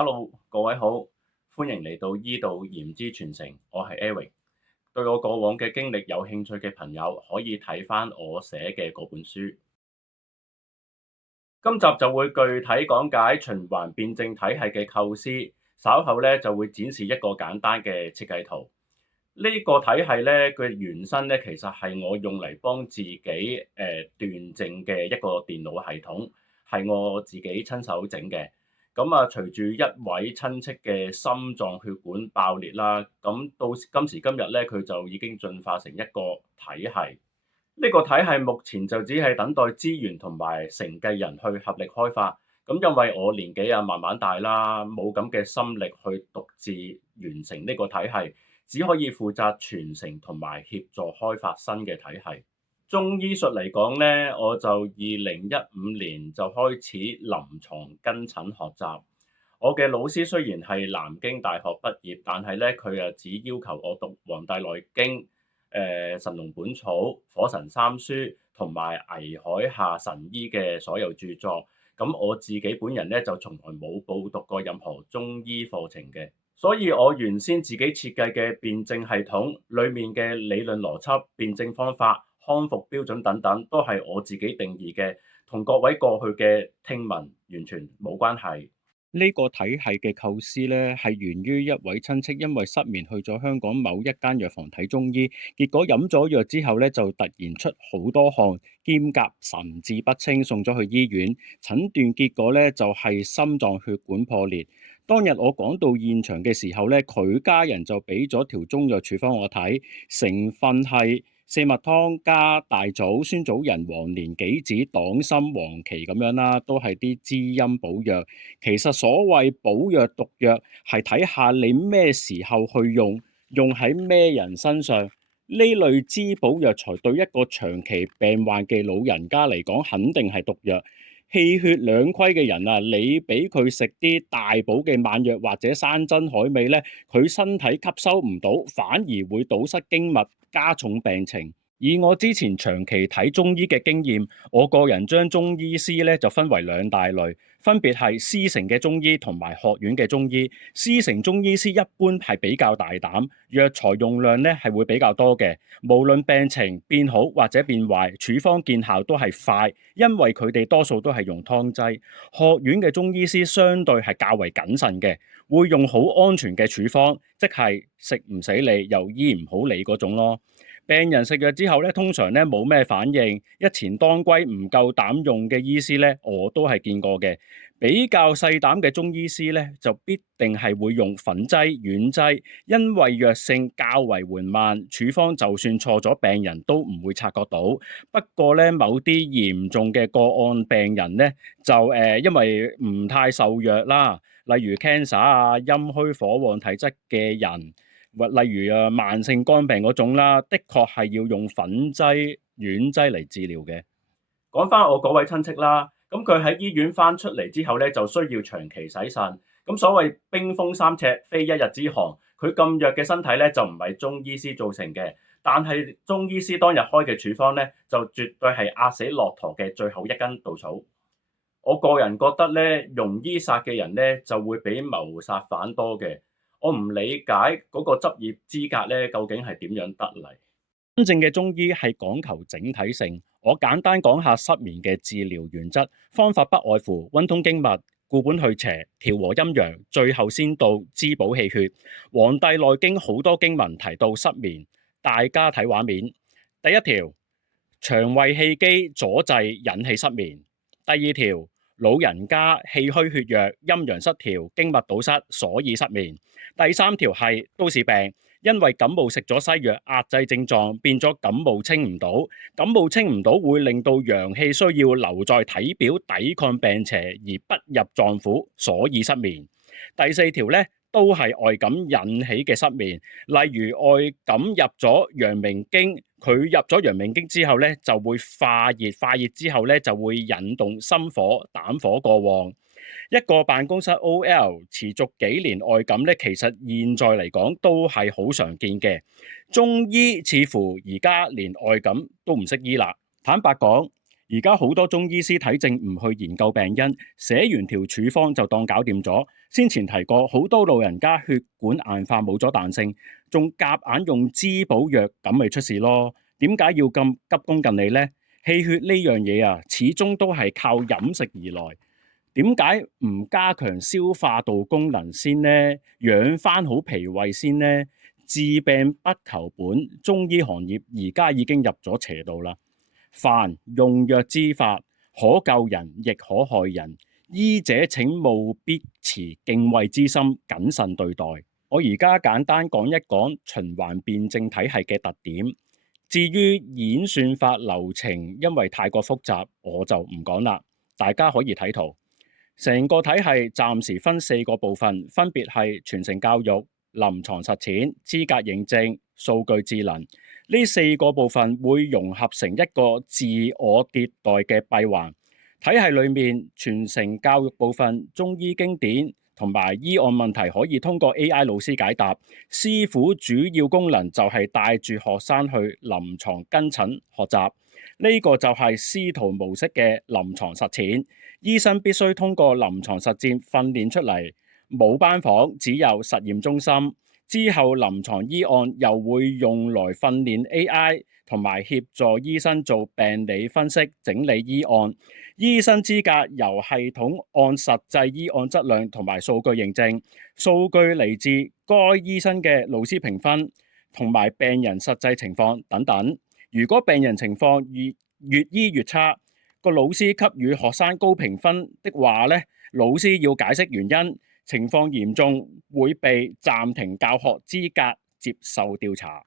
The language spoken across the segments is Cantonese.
Hello，各位好，歡迎嚟到醫道言之傳承，我係 Eric。對我過往嘅經歷有興趣嘅朋友，可以睇返我寫嘅嗰本書。今集就會具體講解循環辯證體系嘅構思，稍後咧就會展示一個簡單嘅設計圖。呢個體系咧嘅原身咧，其實係我用嚟幫自己斷症嘅一個電腦系統，係我自己親手整嘅。咁啊，隨住一位親戚嘅心臟血管爆裂啦，咁到今時今日咧，佢就已經進化成一個體系。呢個體系目前就只係等待資源同埋承繼人去合力開發。咁因為我年紀慢慢大啦，冇咁嘅心力去獨自完成呢個體系，只可以負責傳承同埋協助開發新嘅體系。中醫術嚟講呢，我就2015年就開始臨床跟診學習。我嘅老師雖然係南京大學畢業，但係咧佢只要求我讀《黃帝內經》、神農本草》、火神三書同埋倪海下神醫嘅所有著作。咁我自己本人咧就從來冇報讀過任何中醫課程嘅，所以我原先自己設計嘅辯證系統裡面嘅理論邏輯、辯證方法、康復標準等等，都係我自己定義嘅，同各位過去嘅聽聞完全冇關係。呢個體系嘅構思咧，係源於一位親戚因為失眠去咗香港某一間藥房睇中醫，結果飲咗藥之後咧就突然出好多汗，兼夾神志不清，送咗去醫院，診斷結果咧就係心臟血管破裂。當日我趕到現場嘅時候咧，佢家人就俾咗條中藥處方我睇，成分係四物湯加大棗、酸棗仁、黃連、杞子、黨參、黃芪咁樣啦，都係啲滋陰補藥。其實所謂補藥毒藥係睇下你咩時候去用，用喺咩人身上。呢類滋補藥材對一個長期病患嘅老人家嚟講，肯定係毒藥。氣血兩虧嘅人啊，你俾佢食啲大補嘅猛藥或者山珍海味呢，佢身體吸收唔到，反而會堵塞經脈，加重病情。以我之前長期睇中醫嘅經驗，我個人將中醫師咧就分為兩大類，分別係師承嘅中醫同埋學院嘅中醫。師承中醫師一般係比較大膽，藥材用量咧係會比較多嘅，無論病情變好或者變壞，處方見效都係快，因為佢哋多數都係用湯劑。學院嘅中醫師相對係較為謹慎嘅，會用好安全嘅處方，即係食唔死你又醫唔好你嗰種咯。病人食藥之後咧，通常咧冇咩反應，一錢當歸唔夠膽用嘅醫師咧，我都係見過嘅。比較細膽嘅中醫師咧，就必定係會用粉劑、丸劑，因為藥性較為緩慢，處方就算錯咗，病人都唔會察覺到。不過咧，某啲嚴重嘅個案病人咧，就因為唔太受藥啦，例如 cancer 啊、陰虛火旺體質嘅人。或例如慢性肝病嗰種啦，的確係要用粉劑、丸劑嚟治療嘅。講翻我嗰位親戚啦，咁佢喺醫院翻出嚟之後咧，就需要長期洗腎。咁所謂冰封三尺，非一日之寒。佢咁弱嘅身體咧，就唔係中醫師造成嘅，但係中醫師當日開嘅處方咧，就絕對係壓死駱駝嘅最後一根稻草。我個人覺得咧，容醫殺嘅人咧，就會比謀殺犯多嘅。我唔理解嗰個執業資格咧，究竟係點樣得嚟？真正嘅中醫係講求整體性。我簡單講下失眠嘅治療原則，方法不外乎溫通經脈、固本去邪、調和陰陽，最後先到滋補氣血。《黃帝內經》好多經文提到失眠，大家睇畫面。第一條，腸胃氣機阻滯引起失眠；第二條，老人家氣虛血弱、陰陽失調、經脈堵塞，所以失眠；第三條係都市病。因為感冒食咗西藥壓制症狀，變咗感冒清唔到，感冒清唔到會令到陽氣需要留在體表抵抗病邪而不入臟腑，所以失眠。第四條呢，都係外感引起嘅失眠，例如外感入咗陽明經，佢入咗陽明經之後呢，就會化熱，化熱之後呢，就會引動心火、膽火過旺。一個辦公室 OL 持續幾年外感咧，其實現在嚟講都係好常見嘅。中醫似乎而家連外感都唔識醫啦。坦白講，而家好多中醫師睇症唔去研究病因，寫完條處方就當搞掂咗。先前提過，好多老人家血管硬化冇咗彈性，仲夾硬用滋補藥，咁咪出事咯。點解要咁急功近利呢？氣血呢樣嘢啊，始終都係靠飲食而來。點解唔加強消化道功能先呢？養翻好脾胃先呢？治病不求本，中醫行業而家已經入咗邪道啦。凡用藥之法，可救人亦可害人，醫者請務必持敬畏之心，謹慎對待。我而家簡單講一講循環辯證體系嘅特點。至於演算法流程，因為太過複雜，我就唔講啦。大家可以睇圖。成個體系暫時分4個部分，分別係傳承教育、臨床實踐、資格認證、數據智能。呢4個部分會融合成一個自我迭代嘅閉環。體系裏面傳承教育部分，中醫經典同埋醫案問題可以通過 AI 老師解答。師傅主要功能就係帶住學生去臨床跟診學習。呢個就係師徒模式嘅臨床實踐。醫生必須通過臨床實踐訓練出嚟，冇班房，只有實驗中心。之後臨床醫案又會用來訓練 AI 同埋協助醫生做病理分析、整理醫案。醫生資格由系統按實際醫案質量同埋數據認證，數據嚟自該醫生嘅老師評分同埋病人實際情況等等。如果病人情況越醫越差，個老師給予學生高評分的話呢，老師要解釋原因，情況嚴重會被暫停教學資格，接受調查。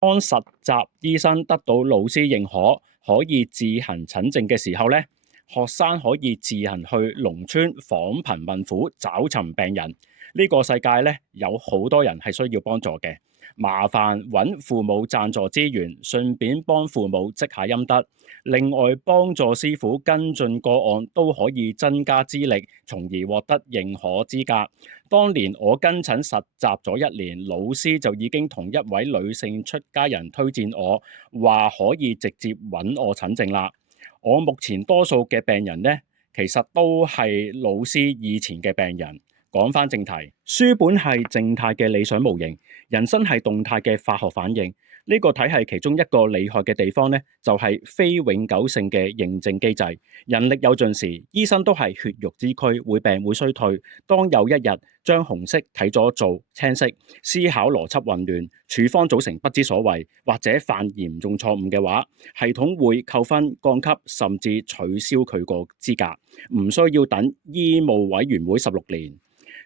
當實習醫生得到老師認可，可以自行診症嘅時候呢，學生可以自行去農村訪貧問苦，找尋病人。呢個世界呢，有好多人係需要幫助嘅。麻煩揾父母贊助資源，順便幫父母積下陰德。另外幫助師傅跟進個案都可以增加資歷，從而獲得認可資格。當年我跟診實習咗1年，老師就已經同一位女性出家人推薦我，話可以直接揾我診症啦。我目前多數嘅病人呢，其實都係老師以前嘅病人。講返正題，書本係靜態嘅理想模型，人生係動態嘅化學反應。呢個體系其中一個厲害嘅地方呢，就係非永久性嘅認證機制。人力有盡時，醫生都係血肉之軀，會病會衰退。當有一日將紅色睇咗做青色，思考邏輯混亂，處方組成不知所謂，或者犯嚴重錯誤嘅話，系統會扣分、降級，甚至取消佢個資格，唔需要等醫務委員會16年。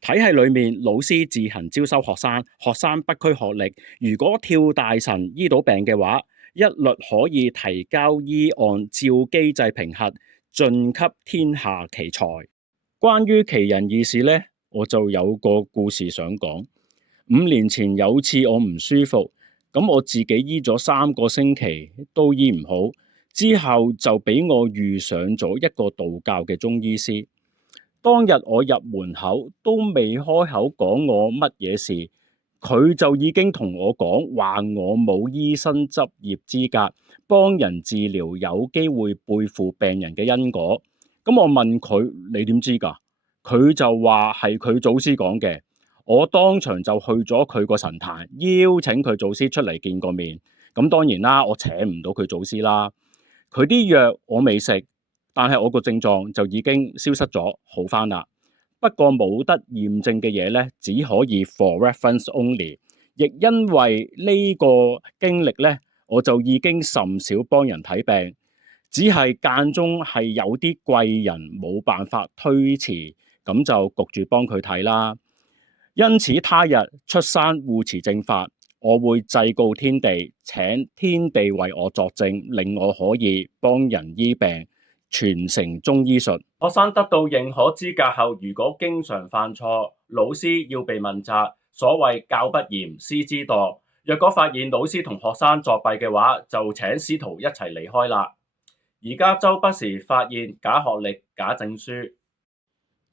體系裏面，老師自行招收學生，學生不拘學歷。如果跳大神醫到病嘅話，一律可以提交醫案，照機制評核，晉級天下奇才。關於奇人異事呢，我就有個故事想講。5年前有次我唔舒服，咁我自己醫咗3個星期都醫唔好，之後就俾我遇上咗一個道教嘅中醫師。當日我入門口都未開口講我乜嘢事，佢就已經同我講話我冇醫生執業資格，幫人治療有機會背負病人嘅因果。咁我問佢：你點知㗎？佢就話係佢祖師講嘅。我當場就去咗佢個神壇，邀請佢祖師出嚟見個面。咁當然啦，我請唔到佢祖師啦。佢啲藥我未食，但係我個症狀就已經消失咗，好返啦。不過冇得驗證嘅嘢呢，只可以 for reference only。亦因為呢個經歷呢，我就已經甚少幫人睇病，只係間中係有啲貴人冇辦法推辭，咁就焗住幫佢睇啦。因此他日出山護持正法，我會祭告天地，請天地為我作證，令我可以幫人醫病，傳承中醫術。學生得到認可資格後，如果經常犯錯，老師要被問責。所謂教不嚴，師之惰。若果發現老師同學生作弊嘅話，就請師徒一齊離開啦。而家周不時發現假學歷、假證書。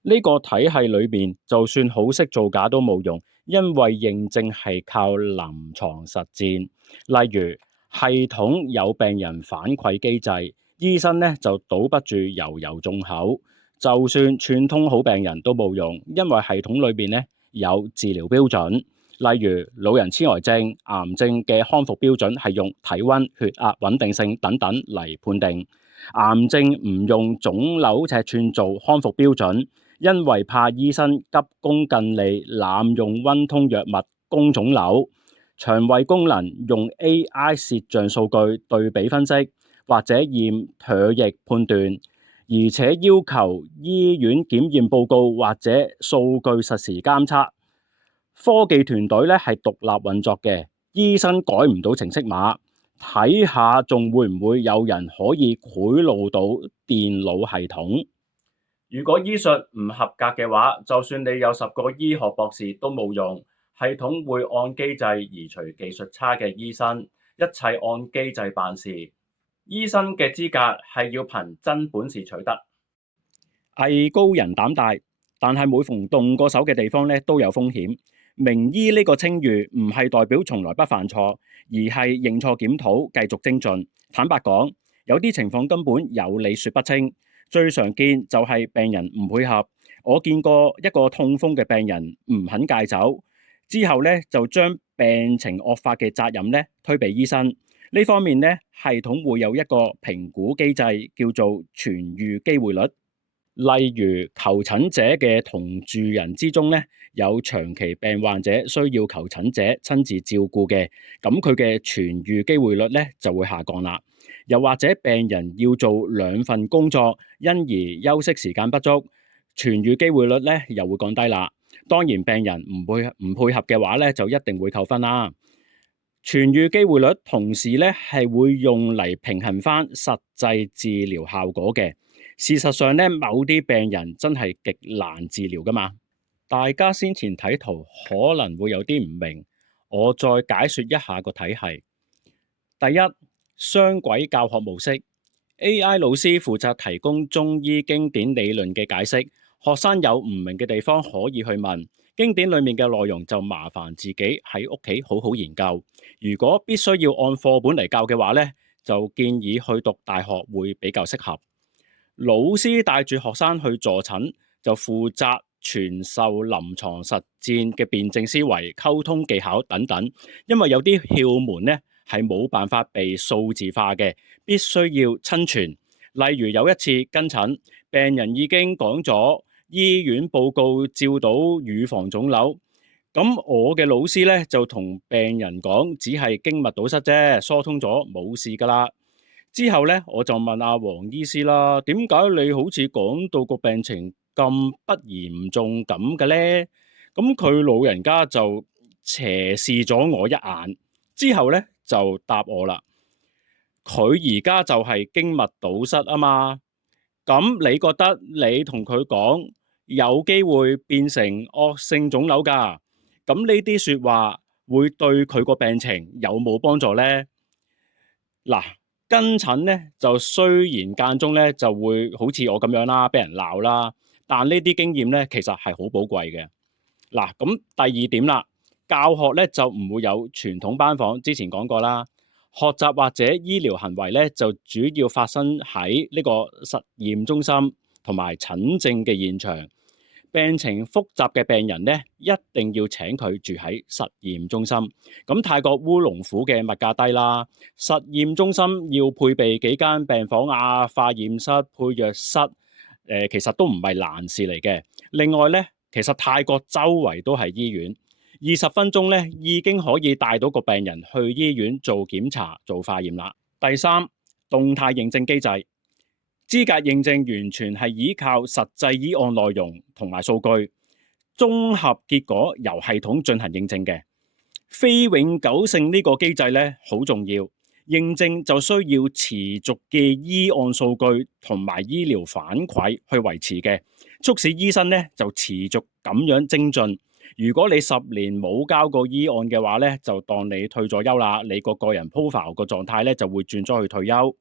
呢個體系裏面，就算好識造假都冇用，因為認證係靠臨床實戰。例如系統有病人反饋機制，醫生咧就堵不住悠悠眾口，就算串通好病人都冇用，因為系統裏邊咧有治療標準，例如老人痴呆症、癌症嘅康復標準係用體溫、血壓穩定性等等嚟判定，癌症唔用腫瘤尺寸做康復標準，因為怕醫生急功近利濫用溫通藥物攻腫瘤。腸胃功能用 AI 攝像數據對比分析，或者驗唾液判斷，而且要求醫院檢驗報告或者數據實時監測。科技團隊咧係獨立運作嘅，醫生改唔到程式碼，睇下仲會唔會有人可以賄賂到電腦系統。如果醫術唔合格嘅話，就算你有10個醫學博士都冇用，系統會按機制移除技術差嘅醫生，一切按機制辦事。醫生嘅資格係要憑真本事取得。藝高人膽大，但係每逢動過手嘅地方咧都有風險。名醫呢個稱譽唔係代表從來不犯錯，而係認錯檢討，繼續精進。坦白講，有啲情況根本有理說不清。最常見就係病人唔配合。我見過一個痛風嘅病人唔肯戒酒，之後咧就將病情惡化嘅責任咧推俾醫生。呢方面咧系統會有一個評估機制，叫做痊癒機會率。例如求診者嘅同住人之中咧，有長期病患者需要求診者親自照顧嘅，咁佢嘅痊癒機會率咧就會下降啦。又或者病人要做2份工作，因而休息時間不足，痊癒機會率咧又會降低啦。當然病人唔配合嘅話咧，就一定會扣分啦。痊癒機會率同時咧係會用嚟平衡翻實際治療效果嘅。事實上咧，某啲病人真係極難治療噶嘛。大家先前睇圖可能會有啲唔明，我再解說一下個體系。第一，雙軌教學模式 ，AI 老師負責提供中醫經典理論嘅解釋，學生有唔明嘅地方可以去問，經典裡面嘅內容就麻煩自己喺屋企好好研究。如果必須要按課本嚟教嘅話咧，就建議去讀大學會比較適合。老師帶住學生去助診，就負責傳授臨床實戰嘅辯證思維、溝通技巧等等。因為有啲竅門咧係冇辦法被數字化嘅，必須要親傳。例如有一次跟診，病人已經講咗醫院報告照到乳房腫瘤，咁我嘅老師咧就同病人講，只係經脈堵塞啫，疏通咗冇事噶啦。之後咧，我就問阿黃醫師啦，點解你好似講到個病情咁不嚴重咁嘅咧？咁佢老人家就斜視咗我一眼，之後咧就答我啦。佢而家就係經脈堵塞啊嘛，咁你覺得你同佢講有機會變成惡性腫瘤㗎？咁呢啲説話會對佢個病情有冇幫助咧？嗱。跟診咧就雖然間中咧就會好似我咁樣啦，俾人鬧啦，但呢啲經驗咧其實係好寶貴嘅。嗱，咁第二點啦，教學咧就唔會有傳統班房，之前講過啦。學習或者醫療行為咧就主要發生喺呢個實驗中心同埋診症嘅現場。病情複雜嘅病人咧，一定要請佢住喺實驗中心。咁泰國烏龍府嘅物價低啦，實驗中心要配備幾間病房啊、化驗室、配藥室，其實都唔係難事嚟嘅。另外咧，其實泰國周圍都係醫院，20分鐘咧已經可以帶到個病人去醫院做檢查、做化驗啦。第三，動態認證機制。資格認證完全係依靠實際醫案內容同埋數據，綜合結果由系統進行認證嘅。非永久性呢個機制咧好重要，認證就需要持續嘅醫案數據同埋醫療反饋去維持嘅，促使醫生咧就持續咁樣精進。如果你10年冇交過醫案嘅話咧，就當你退咗休啦，你個人 profile 個狀態咧就會轉咗去退休。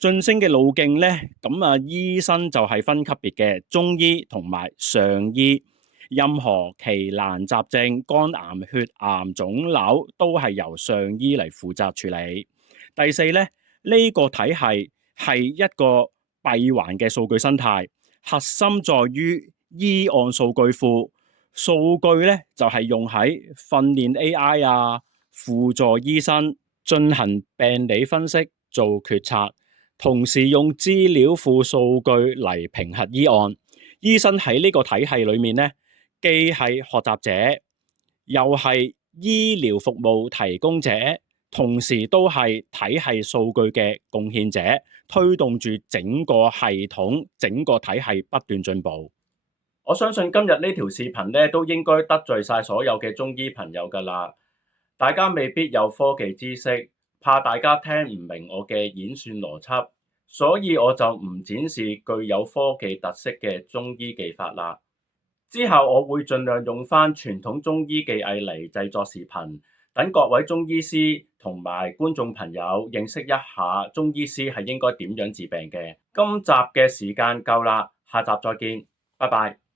晉升嘅路徑咧，咁醫生就係分級別嘅，中醫同埋上醫，任何奇難雜症、肝癌、血癌、腫瘤都係由上醫嚟負責處理。第四咧，呢個體系係一個閉環嘅數據生態，核心在於醫案數據庫。數據咧就係用喺訓練 AI 啊，輔助醫生進行病理分析做決策，同時用資料庫數據嚟評核醫案。醫生喺呢個體系裏面咧，既係學習者，又係醫療服務提供者，同時都係體系數據嘅貢獻者，推動住整個系統、整個體系不斷進步。我相信今日呢條視頻咧都應該得罪晒所有嘅中醫朋友㗎啦。大家未必有科技知識，怕大家聽唔明我嘅演算邏輯，所以我就唔展示具有科技特色嘅中醫技法啦。之後我會盡量用返傳統中醫技藝嚟製作視頻，等各位中醫師同埋觀眾朋友認識一下中醫師係應該點樣治病嘅。今集嘅時間夠啦，下集再見，拜拜。